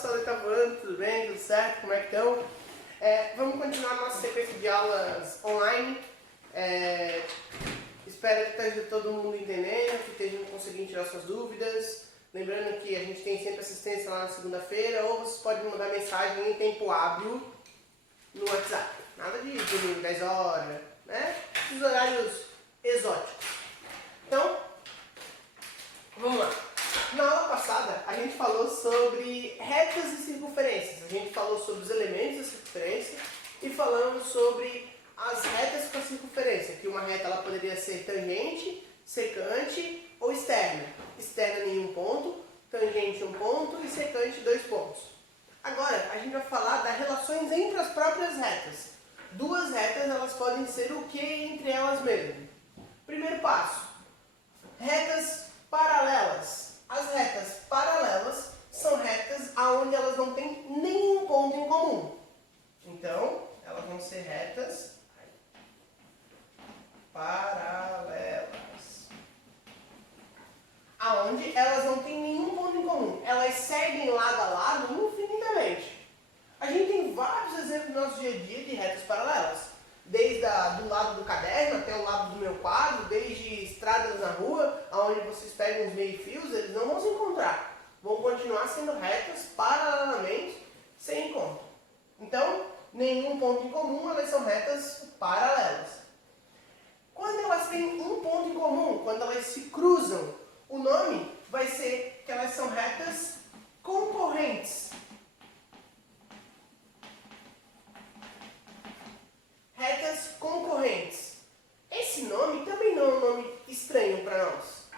pessoal do Itapuã, tudo bem? Tudo certo? Como é que estão? Vamos continuar a nossa sequência de aulas online. Espero que esteja todo mundo entendendo, que estejam conseguindo tirar suas dúvidas. Lembrando que a gente tem sempre assistência lá na segunda-feira, ou vocês podem mandar mensagem em tempo hábil no WhatsApp. Nada de domingo, 10 horas, né? Os horários exóticos. Então, vamos lá. Na aula passada, a gente falou sobre retas e circunferências. A gente falou sobre os elementos da circunferência e falamos sobre as retas com a circunferência. Que uma reta ela poderia ser tangente, secante ou externa. Externa em um ponto, tangente um ponto e secante 2 pontos. Agora, a gente vai falar das relações entre as próprias retas. Duas retas elas podem ser o que entre elas mesmas? Primeiro passo, retas paralelas. As retas paralelas são retas onde elas não têm nenhum ponto em comum. Então, elas vão ser retas paralelas. Aonde elas não têm nenhum ponto em comum. Elas seguem lado a lado infinitamente. A gente tem vários exemplos no nosso dia a dia de retas paralelas. Desde do lado do caderno até o lado do meu quadro, desde estradas na rua, onde vocês pegam os meio-fios, eles não vão se encontrar. Vão continuar sendo retas paralelamente, sem encontro. Então, nenhum ponto em comum, elas são retas paralelas. Quando elas têm um ponto em comum, quando elas se cruzam, o nome vai ser que elas são retas concorrentes. Retas concorrentes. Esse nome também não é um nome estranho para nós.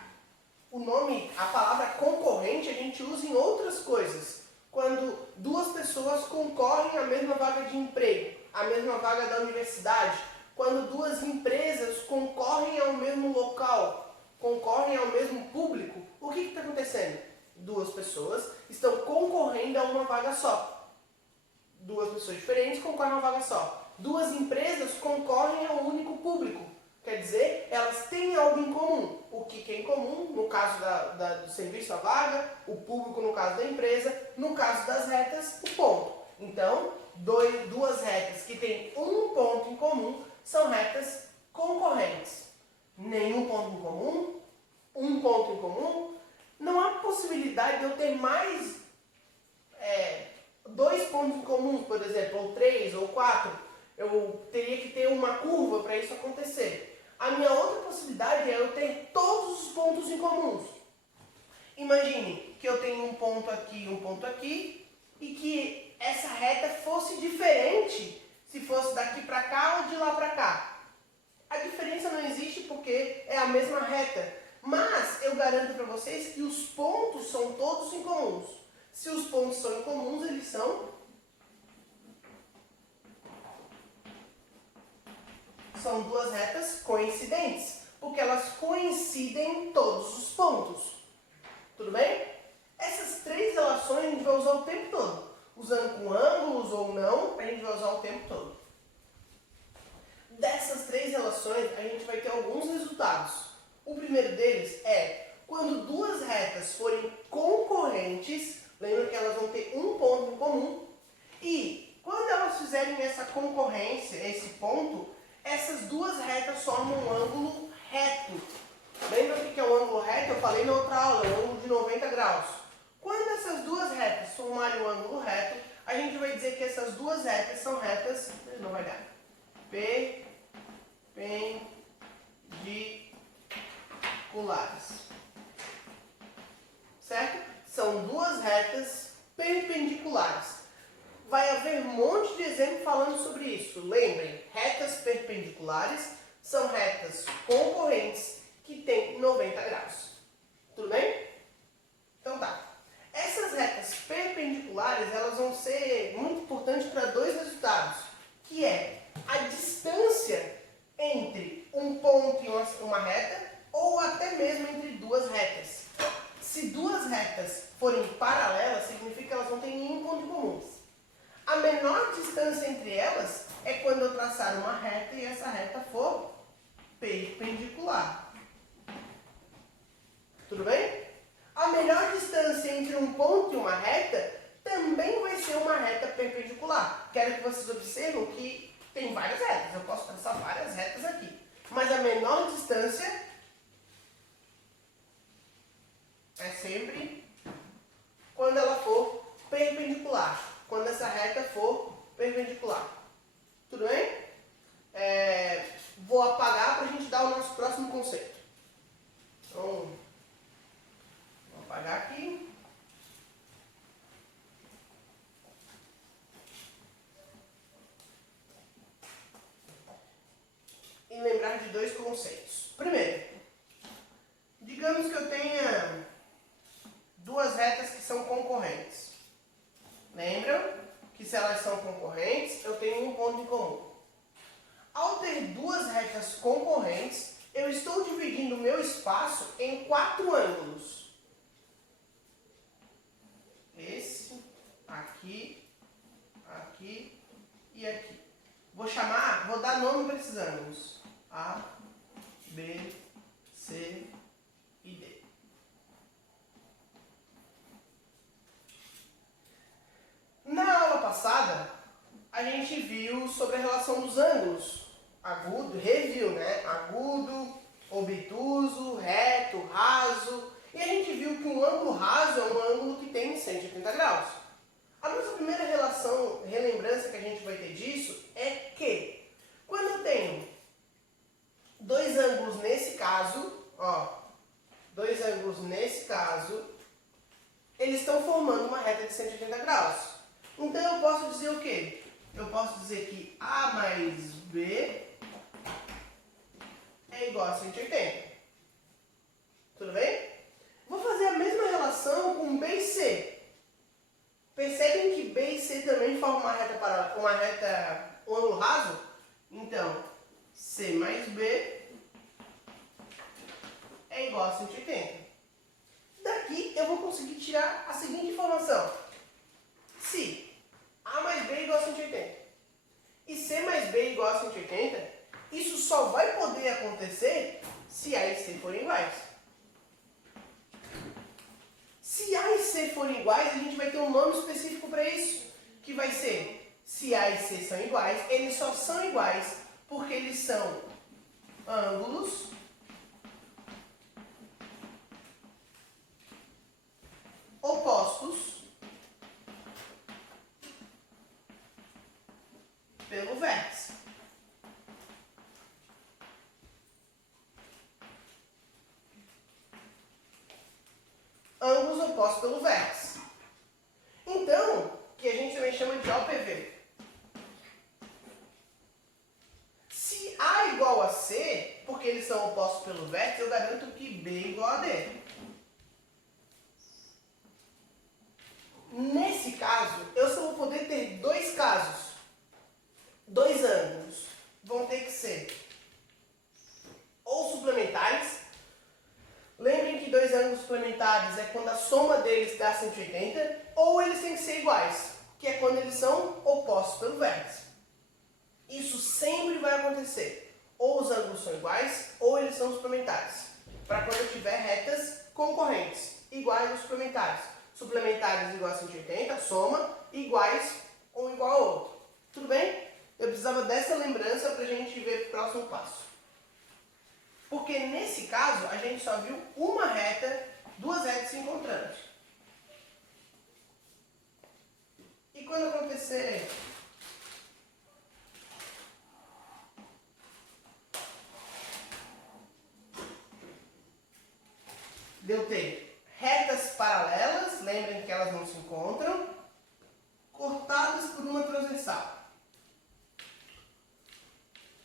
O nome, a palavra concorrente, a gente usa em outras coisas. Quando duas pessoas concorrem à mesma vaga de emprego, à mesma vaga da universidade, quando duas empresas concorrem ao mesmo local, concorrem ao mesmo público, o que está acontecendo? Duas pessoas estão concorrendo a uma vaga só. Duas pessoas diferentes concorrem a uma vaga só. Duas empresas concorrem a um único público. Quer dizer, elas têm algo em comum. O que é em comum? No caso do serviço, a vaga, o público no caso da empresa, no caso das retas, o ponto. Então, duas retas que têm um ponto em comum são retas concorrentes. Nenhum ponto em comum, um ponto em comum. Não há possibilidade de eu ter mais 2 pontos em comum, por exemplo, ou 3 ou 4. Eu teria que ter uma curva para isso acontecer. A minha outra possibilidade é eu ter todos os pontos em comuns. Imagine que eu tenho um ponto aqui, e que essa reta fosse diferente se fosse daqui para cá ou de lá para cá. A diferença não existe porque é a mesma reta. Mas eu garanto para vocês que os pontos são todos em comuns. Se os pontos são em comuns, eles são duas retas coincidentes, porque elas coincidem em todos os pontos. Tudo bem? Essas 3 relações a gente vai usar o tempo todo. Usando com ângulos ou não, a gente vai usar o tempo todo. Dessas 3 relações, a gente vai ter alguns resultados. O primeiro deles é quando duas retas forem concorrentes, lembra que elas vão ter um ponto em comum, e quando elas fizerem essa concorrência, esse ponto, essas duas retas formam um ângulo reto. Lembra o que é um ângulo reto? Eu falei na outra aula, é um ângulo de 90 graus. Quando essas duas retas formarem um ângulo reto, a gente vai dizer que essas duas retas são retas, não vai dar, perpendiculares. Certo? São duas retas perpendiculares. Vai haver um monte de exemplos falando sobre isso. Lembrem, retas perpendiculares são retas concorrentes que têm 90 graus. Tudo bem? Então tá. Essas retas perpendiculares elas vão ser muito importantes para 2 resultados, que é a distância entre um ponto e uma reta, ou até mesmo entre duas retas. Se duas retas forem paralelas, significa que elas não têm nenhum ponto em comum. A menor distância entre elas é quando eu traçar uma reta e essa reta for perpendicular. Tudo bem? A melhor distância entre um ponto e uma reta também perpendicular. Quero que vocês observem que tem várias retas. Eu posso traçar várias retas aqui. Mas a menor distância é sempre quando ela for perpendicular. Quando essa reta for perpendicular. Tudo bem? Vou apagar para a gente dar o nosso próximo conceito. Então, vou apagar aqui. E lembrar de dois conceitos. Primeiro, digamos que eu tenha duas retas que são concorrentes. Lembram que se elas são concorrentes, eu tenho um ponto em comum. Ao ter duas retas concorrentes, eu estou dividindo o meu espaço em 4 ângulos. Esse, aqui, aqui e aqui. Vou dar nome para esses ângulos. A, B, C e D. Na aula passada, a gente viu sobre a relação dos ângulos. Reviu, né? Agudo, obtuso, reto, raso. E a gente viu que um ângulo raso é um ângulo que tem 180 graus. A nossa primeira relembrança que a gente vai ter disso é que quando eu tenho dois ângulos nesse caso, eles estão formando uma reta de 180 graus. Então eu posso dizer o quê? Eu posso dizer que A mais B é igual a 180. Tudo bem? Vou fazer a mesma relação com B e C. Percebem que B e C também formam um ângulo raso? Então, C mais B é igual a 180. Daqui eu vou conseguir tirar a seguinte informação. Se A mais B é igual a 180 e C mais B é igual a 180, isso só vai poder acontecer se A e C forem iguais. Se A e C forem iguais, a gente vai ter um nome específico para isso, que vai ser, se A e C são iguais, eles só são iguais porque eles são ângulos opostos pelo vértice. Ângulos opostos pelo vértice. Então, que a gente também chama de OPV. Se A é igual a C, porque eles são opostos pelo vértice, eu garanto que B é igual a D. Nesse caso, eu só vou poder ter dois casos. Dois ângulos. Vão ter que ser ou suplementares. Lembrem que dois ângulos suplementares é quando a soma deles dá 180, ou eles têm que ser iguais, que é quando eles são opostos pelo vértice. Isso sempre vai acontecer. Ou os ângulos são iguais, ou eles são suplementares. Para quando eu tiver retas concorrentes, iguais ou suplementares. Suplementares igual a 180, soma, iguais, um igual ao outro. Tudo bem? Eu precisava dessa lembrança para a gente ver o próximo passo. Porque nesse caso, a gente só viu uma reta, duas retas se encontrando. E quando acontecer de eu ter retas paralelas, lembrem que elas não se encontram, cortadas por uma transversal.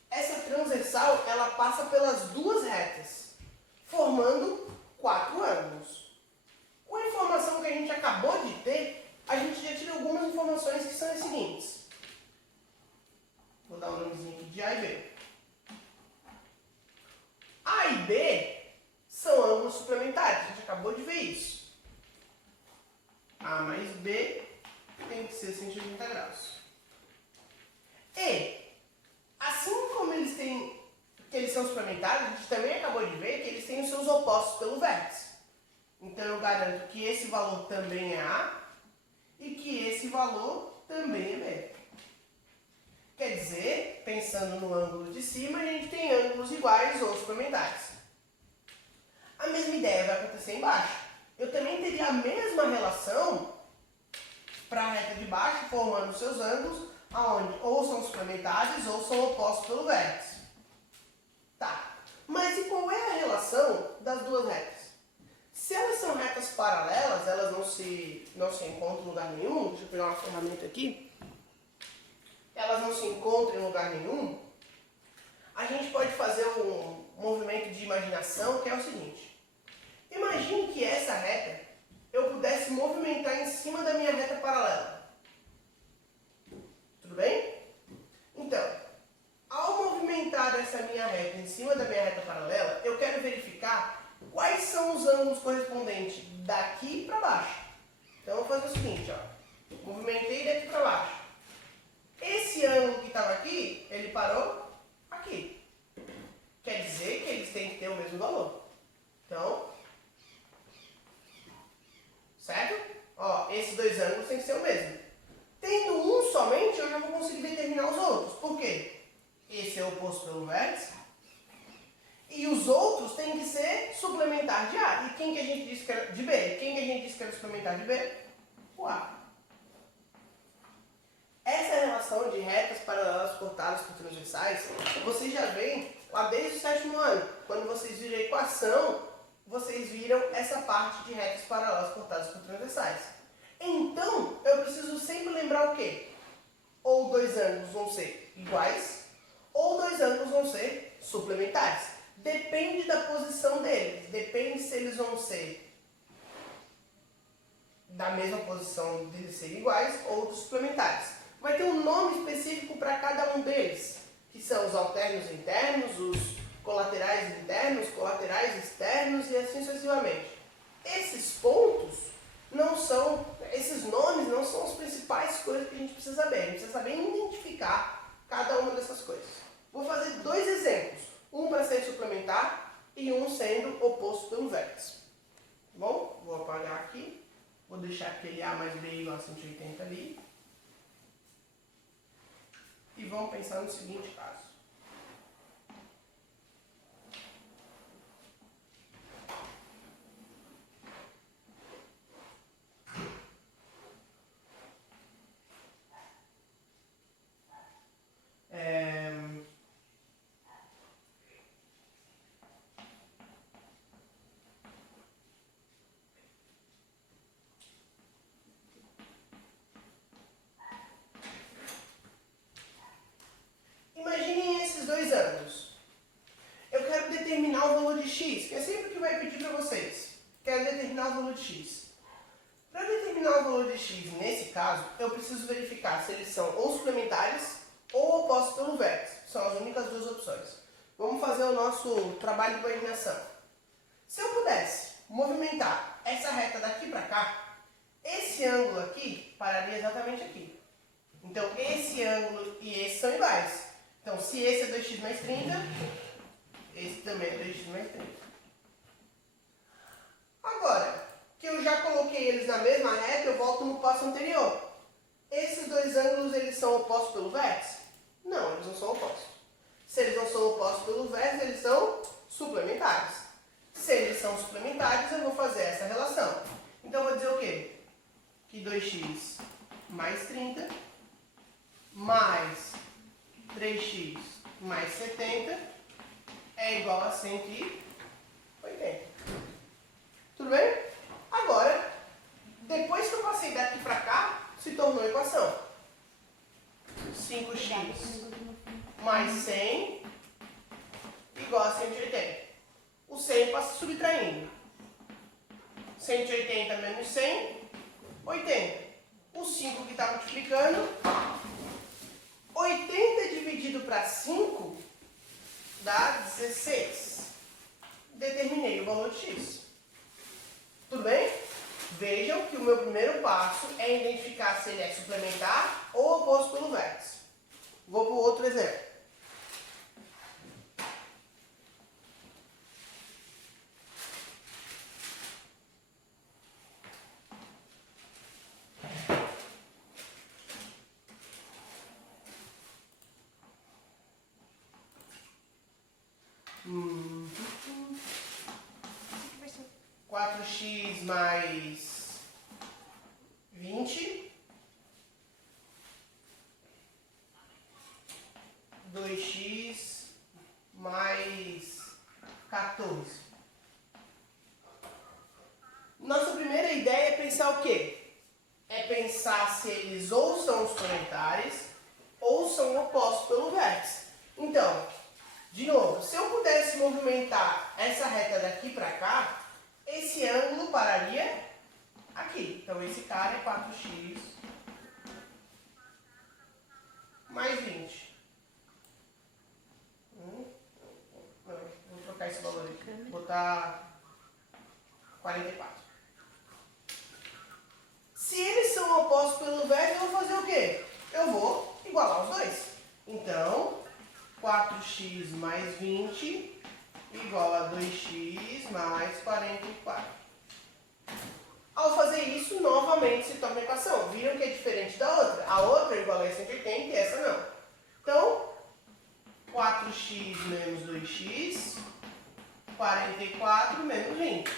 Essa transversal, ela passa pelas duas retas, formando 4 ângulos. Com a informação que a gente acabou de ter, a gente já tira algumas informações que são as seguintes. Vou dar um nomezinho aqui de A e B. A e B são ângulos suplementares, a gente acabou de ver isso. A mais B tem que ser 180 graus. E, assim como eles são suplementares, a gente também acabou de ver que eles têm os seus opostos pelo vértice. Então eu garanto que esse valor também é A e que esse valor também é B. Quer dizer, pensando no ângulo de cima, a gente tem ângulos iguais ou suplementares. A mesma ideia vai acontecer embaixo. Eu também teria a mesma relação para a reta de baixo, formando seus ângulos, aonde ou são suplementares ou são opostos pelo vértice. Tá, mas e qual é a relação das duas retas? Se elas são retas paralelas, elas não se encontram em lugar nenhum. Deixa eu pegar uma ferramenta aqui. Elas não se encontram em lugar nenhum. A gente pode fazer um movimento de imaginação, que é o seguinte. Imagine que essa reta eu pudesse movimentar em cima da minha reta paralela. Tudo bem? Então, ao movimentar essa minha reta em cima da minha reta paralela, eu quero verificar quais são os ângulos correspondentes daqui para baixo. Então, eu vou fazer o seguinte, ó. Movimentei daqui para baixo. Esse ângulo que estava aqui, ele parou aqui. Quer dizer que eles têm que ter o mesmo valor. Então, certo? Ó, esses dois ângulos têm que ser o mesmo. Tendo um somente, eu já vou conseguir determinar os outros. Por quê? Esse é oposto pelo vértice. E os outros têm que ser suplementar de A. E quem que a gente disse que era de B? Quem que a gente disse que era suplementar de B? O A. Essa relação de retas paralelas cortadas por transversais, vocês já veem lá desde o 7º ano. Quando vocês viram a equação, vocês viram essa parte de retas paralelas cortadas por transversais. Então, eu preciso sempre lembrar o quê? Ou dois ângulos vão ser iguais, ou dois ângulos vão ser suplementares. Depende da posição deles. Depende se eles vão ser da mesma posição de eles serem iguais ou dos suplementares. Vai ter um nome específico para cada um deles, que são os alternos internos, os colaterais internos, colaterais externos e assim sucessivamente. Esses pontos não são, esses nomes não são as principais coisas que a gente precisa saber. A gente precisa saber identificar cada uma dessas coisas. Vou fazer dois exemplos. Um para ser suplementar e um sendo oposto pelo vértice. Tá bom? Vou apagar aqui. Vou deixar aquele A mais B igual a 180 ali. E vamos pensar no seguinte caso. Imaginem esses dois ângulos. Eu quero determinar o valor de x, que é sempre o que vai pedir para vocês. Quero determinar o valor de x. Para determinar o valor de x, nesse caso, eu preciso verificar se eles são ou suplementares ou opostos pelo vértice. São as únicas duas opções. Vamos fazer o nosso trabalho de imaginação. Se eu pudesse movimentar essa reta daqui para cá, esse ângulo aqui pararia exatamente aqui. Então, esse ângulo e esse são iguais. Então, se esse é 2x mais 30, esse também é 2x mais 30. Agora, que eu já coloquei eles na mesma reta, eu volto no passo anterior. Esses dois ângulos, eles são opostos pelo vértice? Não, eles não são opostos. Se eles não são opostos pelo vértice, eles são suplementares. Se eles são suplementares, eu vou fazer essa relação. Então, eu vou dizer o quê? Que 2x mais 30 mais 3x mais 70 é igual a 180. Tudo bem? Agora, depois que eu passei daqui para cá, se tornou a equação. 5x mais 100 igual a 180. O 100 passa subtraindo. 180 menos 100, 80. O 5 que está multiplicando, 80 dividido para 5 dá 16. Determinei o valor de x. Tudo bem? Vejam que o meu primeiro passo é identificar se ele é suplementar ou oposto pelo vértice. Vou para o outro exemplo. 4x mais 20. 2x mais 14. Nossa primeira ideia é pensar o quê? É pensar se eles ou são suplementares ou são opostos pelo vértice. Então, de novo, se eu pudesse movimentar essa reta daqui para cá, esse ângulo pararia aqui. Então, esse cara é 4x mais 20. Não, vou trocar esse valor aqui. Vou botar 44. Se eles são opostos pelo vértice, eu vou fazer o quê? Eu vou igualar os dois. Então, 4x mais 20 igual a 2x mais 44. Ao fazer isso, novamente se torna uma equação. Viram que é diferente da outra? A outra é igual a 180 e essa não. Então, 4x menos 2x, 44 menos 20.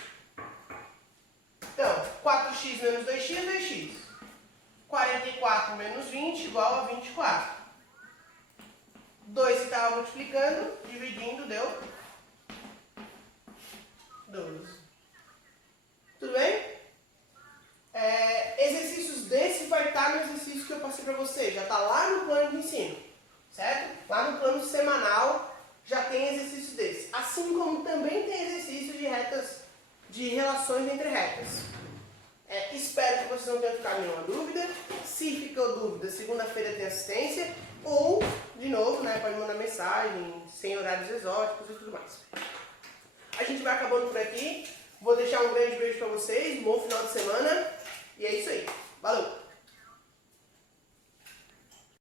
Então, 4x menos 2x é 2x. 44 menos 20 igual a 24. 2 que estava multiplicando, dividindo, deu 12. Tudo bem? Exercícios desse vai estar no exercício que eu passei para você. Já está lá no plano de ensino. Certo? Lá no plano semanal já tem exercício desse. Assim como também tem exercício de retas, de relações entre retas. Espero que vocês não tenham ficado nenhuma dúvida. Se ficou dúvida, segunda-feira tem assistência. Ou, de novo, né, pode mandar mensagem, sem horários exóticos e tudo mais. A gente vai acabando por aqui. Vou deixar um grande beijo para vocês. Um bom final de semana. E é isso aí.